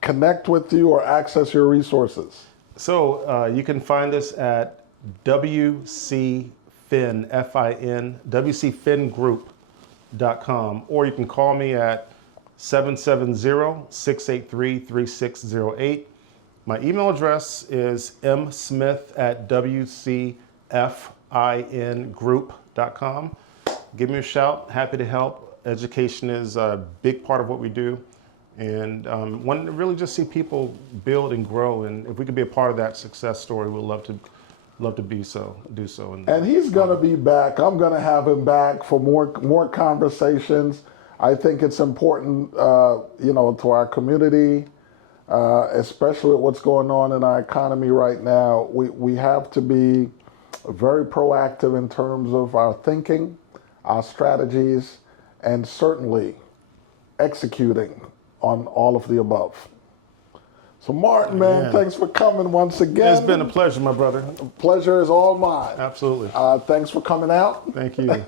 connect with you or access your resources? So you can find us at WCFin, F-I-N, WCFinGroup.com, or you can call me at 770-683-3608. My email address is msmith@WCFingroup.com. Give me a shout. Happy to help. Education is a big part of what we do. And want to really just see people build and grow. And if we could be a part of that success story, we'd love to do so. And he's going to be back. I'm going to have him back for more conversations. I think it's important, to our community, especially with what's going on in our economy right now. We have to be very proactive in terms of our thinking, our strategies, and certainly executing on all of the above. So Martin, man, thanks for coming once again. It's been a pleasure, my brother. Pleasure is all mine. Absolutely. Thanks for coming out. Thank you.